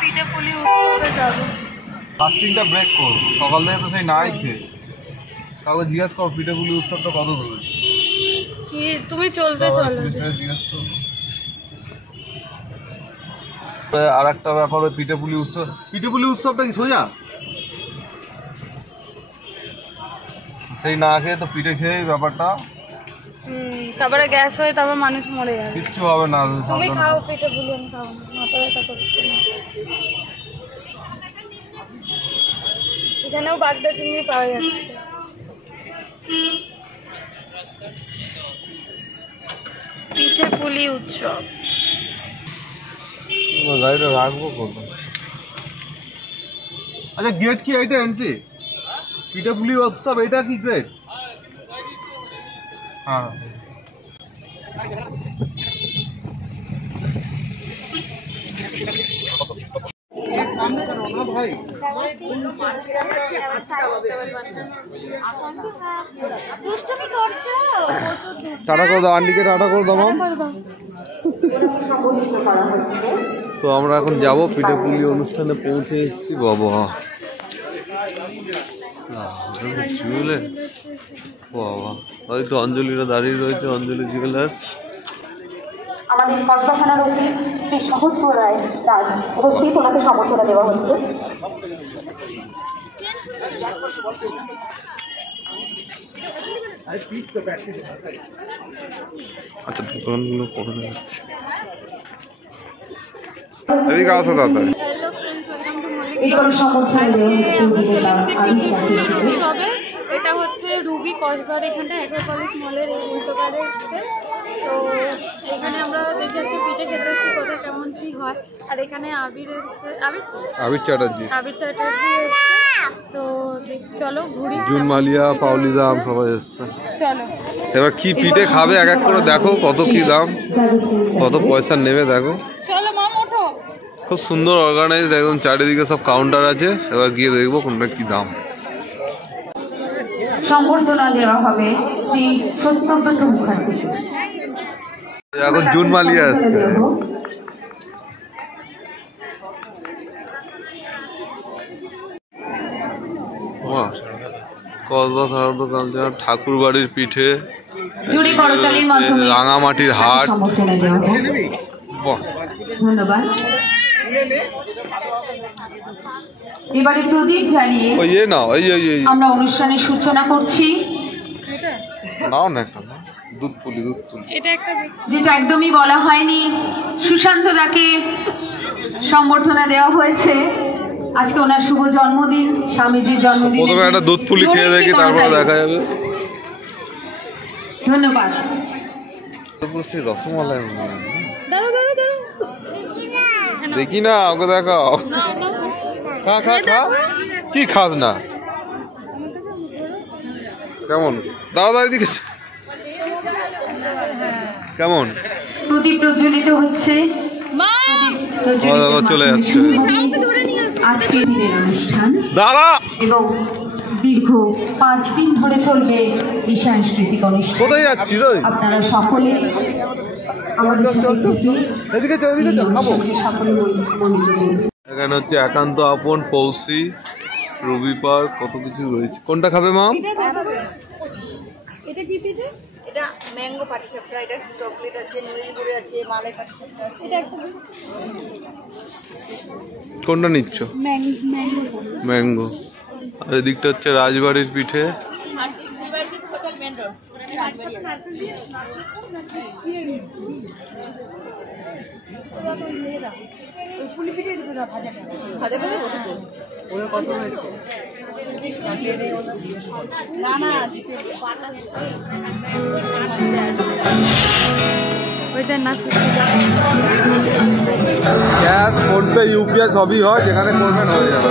পিঠে পুলি উৎসবে যাবো। ফাস্টিংটা ব্রেক করো, সকাল থেকে তো সেই নাই খেয়ে। তাহলে জিজ্ঞাসা করো পিঠে পুলি উৎসবটা কত দূরে। কি তুমি চলতে চলো। আর একটা ব্যাপার পিঠে পুলি উৎসব, পিঠে পুলি উৎসবটা কি সোজা? সেই না খেয়ে তো পিঠে খেয়ে ব্যাপারটা তারপরে গ্যাস হয়ে তারপর মানুষ মরে যাবে। কিচ্ছু হবে না। তুমি খাও পিঠে পুলি, আমি খাও না, মাথা ব্যথা করছে না। এখানেও বাগদা চিংড়ি পাওয়া যাচ্ছে। পিঠে পুলি উৎসব। গাড়িটা রাখবো কোথায়? আচ্ছা গেট কি এইটা এন্ট্রি? পিঠে পুলি উৎসব এটা কি গেট? হ্যাঁ টাটা করে দাও, আন্টিকে টাটা করে দাও। তো আমরা এখন যাবো পিঠে পুলি অনুষ্ঠানে পৌঁছে এসেছি। বাবা বাবা, হয়তো অঞ্জলিরা দাঁড়িয়ে রয়েছে, অঞ্জলি জুয়েলার্স। আমাদের কসবা থানার ওসি শ্রী সহস্র রায় তার উপস্থিত ওনাকে সম্বর্ধনা দেওয়া হচ্ছে। আচ্ছা দোকানগুলো করে যাচ্ছে, এদিকে আসো তাড়াতাড়ি। এটা হচ্ছে রুবি কসবার, এখানটা অ্যাকোয়াপলিস মলের এই উল্টোপাড়ে। তো এখানে আমরা দেখে পিঠে খেতে এসেছি, কোথায় কেমন কি হয়। আর এখানে আবির চ্যাটার্জি এসছে। তো চলো ঘুরি। জুন মালিয়া, পাওলি দাম সবাই এসছে। চলো এবার কি পিঠে খাবে এক এক করে দেখো, কত কি দাম, কত পয়সা নেবে দেখো। চলো মাম ওঠো। খুব সুন্দর অর্গানাইজড, একদম চারিদিকে সব কাউন্টার আছে। এবার গিয়ে দেখবো কোনটা কি দাম। সম্বর্ধনা দেওয়া হবে শ্রী সত্যব্রত মুখার্জি। এখন জুন মালিয়া আসছে। ঠাকুর বাড়ির পিঠে, রাঙামাটির হাট। ধন্যবাদ। এবারে প্রদীপ জ্বালিয়ে আমরা অনুষ্ঠানের সূচনা করছি। যেটা একদমই বলা হয়নি, সুশান্ত দাকে সম্বর্ধনা দেওয়া হয়েছে। আজকে ওনার শুভ জন্মদিন, স্বামীজির জন্মদিন। প্রথমে একটা দুধ পুলি খেয়ে দেখি, তারপরে দেখা যাবে। ধন্যবাদ। রসমালাই দেখি না, ওকে দেখাও। খা খা খা, কি খাস না? কেমন দাদা এদিকে কেমন? প্রদীপ প্রজ্বলিত হচ্ছে, চলে যাচ্ছে আজকের দিনের অনুষ্ঠান। দাদা এবং দীর্ঘ 5 দিন ধরে চলবে এই সাংস্কৃতিক অনুষ্ঠান। কোথায় যাচ্ছি? আপনারা সকলে এখানে হচ্ছে একান্ত আপন, পৌষি, রুবি পার্ক, কত কিছু রয়েছে। কোনটা খাবে মাম? এটা কি পিঠে? এটা ম্যাঙ্গো পাটিসাপটা, এটা চকলেট আছে, নুড়ি গুড় আছে, মালাই পাটিসাপটা আছে। এটা একটা কোনটা নিচ্ছ? ম্যাঙ্গো। আর এদিকটা হচ্ছে রাজবাড়ির পিঠে। ক্যাশ, ফোনপে, ইউপিআই সবই হয়, যেখানে করবেন হয়ে যাবে।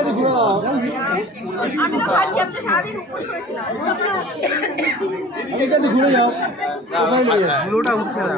আমি তো খাচ্ছি, আমি তো সারাদিন উপোস করেছিলাম। ঘুরে যাও, পুরোটা উঠছে না।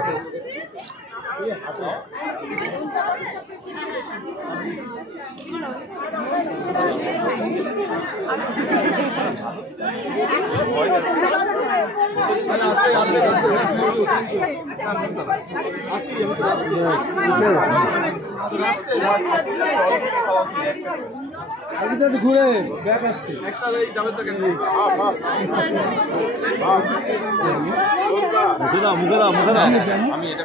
ঘুরে ব্যাক আসছে মুখে দাও মুখে দাও মুখে দাও। আমি এটা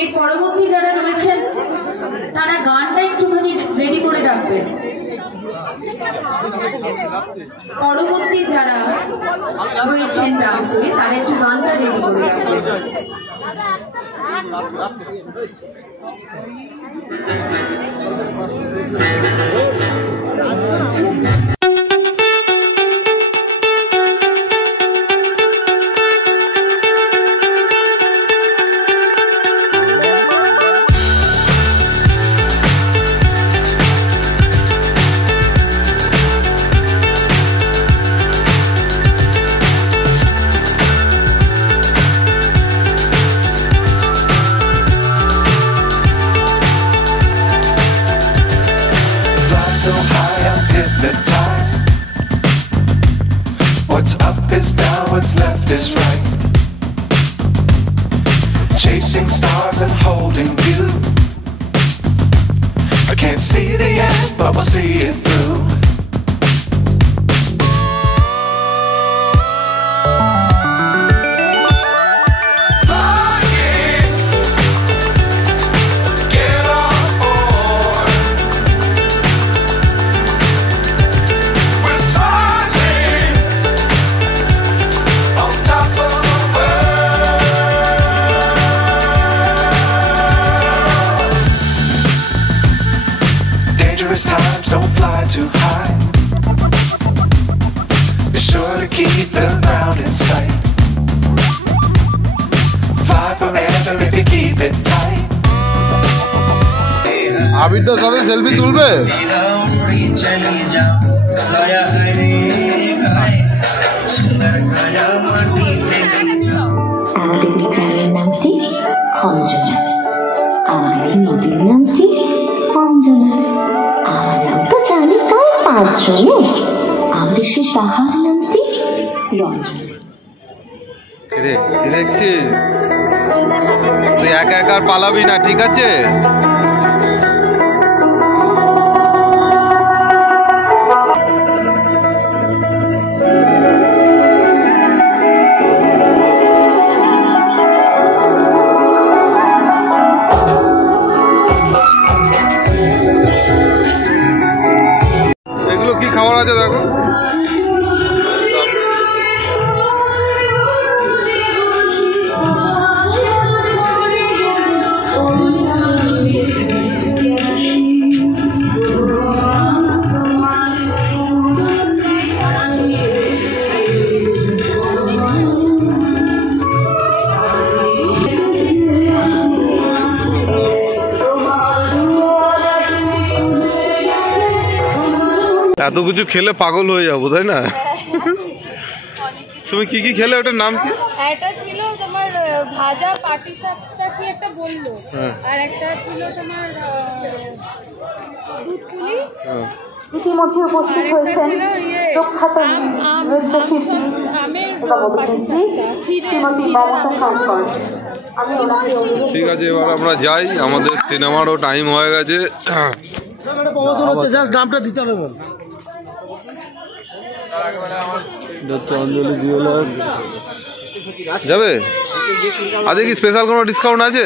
এর পরবর্তী যারা রয়েছেন তারা গানটা একটুখানি রেডি করে রাখবেন। পরবর্তী যারা রয়েছেন ডান্সে তারা একটু গানটা রেডি করে রাখবেন। So high I'm hypnotized. What's up is down, what's left is right. Chasing stars and holding you. I can't see the end, but we'll see it through. Times don't fly too high. Be sure to keep the ground in sight. Fly forever if you keep it tight. আবির তো সবে selfie তুলবে। আমাদের গ্রামের নামটি খঞ্জনা, আমাদের নদীর নামটি অঞ্জনা। আমার নাম তো জানি তাই 5 জনে, আমাদের সেই পাহাড় নামটি রঞ্জনা। দেখছিস তুই একা একা পালাবি না, ঠিক আছে? এগুলো কি খাবার আছে দেখো। এত কিছু খেলে পাগল হয়ে যাবো, তাই না? তুমি কি কি খেলে, ওটার নাম কি? একটা ছিল তোমার ভাজা পাটিসাপটা কি একটা বললো, আর একটা ছিল তোমার দুধ পুলি, ইতিমধ্যে উপস্থিত হয়েছেন প্রখ্যাত নৃত্যশিল্পী শ্রীমতী মমতা শঙ্কর। আমি ওনাকে ঠিক আছে, এবার আমরা যাই, আমাদের সিনেমারও টাইম হয়ে গেছে। নামটা দিতে হবে বল। অঞ্জলি জুয়েলার্স যাবে। আজকে কি স্পেশাল কোনো ডিসকাউন্ট আছে?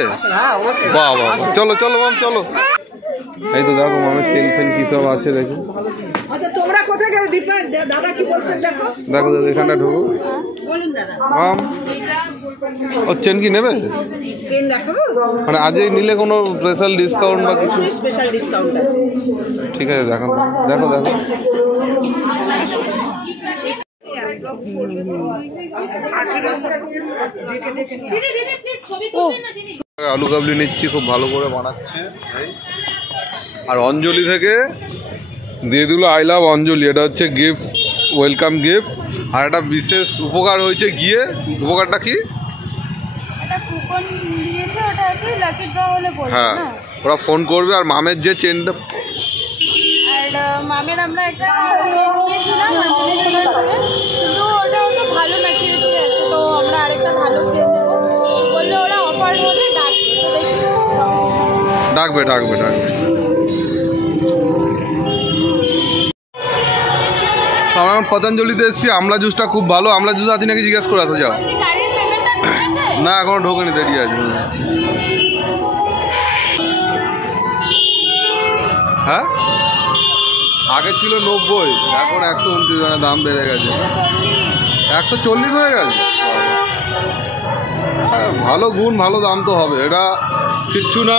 বাহ বাহ, চলো চলো মাম চলো। এই তো দেখো মামের সেল ফেল কি সব আছে দেখো। আচ্ছা তোমরা কোথায় গেলে দীপা দাদা কি বলছেন দেখো দেখো দাদা এখানটা ঢোকো। বলুন দাদা মাম ও চেন কি নেবে? ট্রেন দেখো মানে আজই নিলে কোনো স্পেশাল ডিসকাউন্ট বা কিছু? স্পেশাল ডিসকাউন্ট আছে ঠিক আছে দেখো দেখো দেখো আলু কাবলি নিচ্ছি, খুব ভালো করে বানাচ্ছে। আর অঞ্জলি থেকে দিয়ে দিল আই লাভ অঞ্জলি, এটা হচ্ছে গিফট, ওয়েলকাম গিফট। আর একটা বিশেষ উপকার হয়েছে গিয়ে, উপকারটা কি? একটা কুপন দিয়েছে, ওটা আছে লাকি ড্র হলে বলবো হ্যাঁ না। ওরা ফোন করবে। আর মামের যে চেনটা, আর মামের আমরা একটা চেন নিয়েছিলাম অঞ্জলি জুয়েলার্স থেকে, কিন্তু ওটা হয়তো ভালো না, ছিঁড়ে ছিঁড়ে আছে, তো আমরা আরেকটা ভালো চেন নেবো। বললে ওরা অফার হলে ডাকবে, তো দেখি ডাকবে ডাকবে ডাকবে। আমরা এখন পতঞ্জলিতে এসেছি, আমলা জুসটা খুব ভালো। আমলা জুস আছে নাকি জিজ্ঞেস করে আসো, যাও। বলছি গাড়ির পেমেন্টটা ঠিক আছে? না এখনো ঢোকেনি, দেরি আছে। হ্যাঁ আগে ছিল 90, এখন 129, মানে দাম বেড়ে গেছে। 140 হয়ে গেছে। হ্যাঁ, ভালো গুণ ভালো দাম তো হবে। এটা কিচ্ছু না,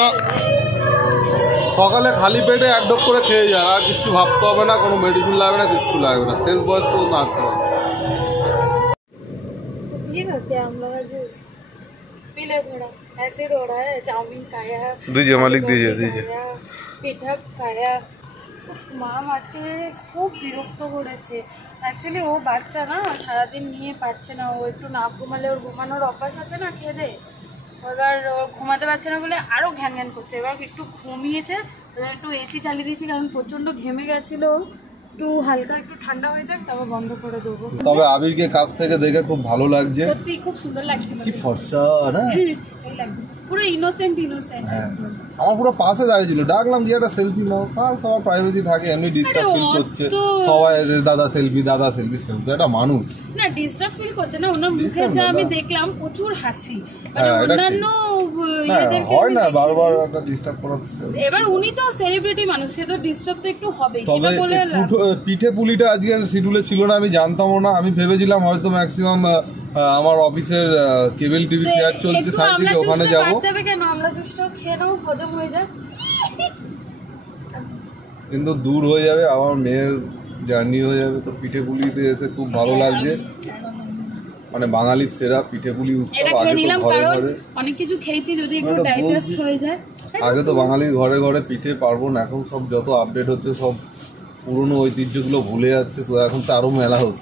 সকালে খালি পেটে এক ডোপ করে খেয়ে যায়, আর কিচ্ছু ভাবতে হবে না, কোনো মেডিসিন লাগবে না, কিচ্ছু লাগবে না, শেষ বয়স পর্যন্ত আসতে হবে। ये करते हैं हम लोग जूस पी ले थोड़ा, एसिड हो रहा है, चाउमीन खाया, दीजिए मालिक, दीजिए दीजिए। পিঠা খায়া। মাম আজকে খুব বিরক্ত করেছে। অ্যাকচুয়ালি ও বাচ্চা না, সারাদিন নিয়ে পারছে না, ও একটু না ঘুমালে, ওর ঘুমানোর অভ্যাস আছে না খেলে, এবার ও ঘুমাতে পারছে না বলে আরও ঘ্যান ঘ্যান করছে। এবার একটু ঘুমিয়েছে, একটু এসি চালিয়ে দিয়েছি, কারণ প্রচণ্ড ঘেমে গেছিলো, একটু হালকা একটু ঠান্ডা হয়ে যাক তারপর বন্ধ করে দেবো। তবে আবিরকে কাছ থেকে দেখে খুব ভালো লাগছে, সত্যি খুব সুন্দর লাগছে, কি ফর্সা না, পুরো ইনোসেন্ট ইনোসেন্ট। আমার পুরো পাশে দাঁড়িয়ে ছিল, ডাকলাম যে একটা সেলফি নাও, তার সবার প্রাইভেসি থাকে, এমনি ডিস্টার্ব ফিল করছে সবাই, দাদা সেলফি দাদা সেলফি, তো একটা মানুষ না ডিস্টার্ব ফিল করছে না, ওনার মুখে যা আমি দেখলাম প্রচুর হাসি, হ্যাঁ, এটা অন্যান্য ইয়েদেরকে হয় না, বারবার একটা ডিস্টার্ব করা। এবার উনি তো সেলিব্রিটি মানুষ, সে তো ডিস্টার্ব তো একটু হবেই, তবে সেটা বলে পিঠে পুলিটা আজকে শিডিউলে ছিল না, আমি জানতামও না। আমি ভেবেছিলাম হয়তো ম্যাক্সিমাম আমার অফিসের কেবল টিভি ফেয়ার চলছে সাইড, ওখানে যাবো। যাবে কেন, আমরা জুসটাও খেয়ে নাও, হজম হয়ে যায়। কিন্তু দূর হয়ে যাবে, আমার মেয়ের জার্নি হয়ে যাবে, তো পিঠে পুলিতে এসে খুব ভালো লাগছে। মানে বাঙালির সেরা পিঠে পুলি উৎসব। এটা আগে খেয়ে তো নিলাম, ঘরে কারণ ঘরে, অনেক কিছু খেয়েছি, যদি একটু এটা ডাইজেস্ট বলছি। হয়ে যায়। আগে তো বাঙালির ঘরে ঘরে পিঠে পার্বণ, এখন সব যত আপডেট হচ্ছে সব পুরনো ঐতিহ্যগুলো ভুলে যাচ্ছে, তো এখন তো আরো মেলা হচ্ছে।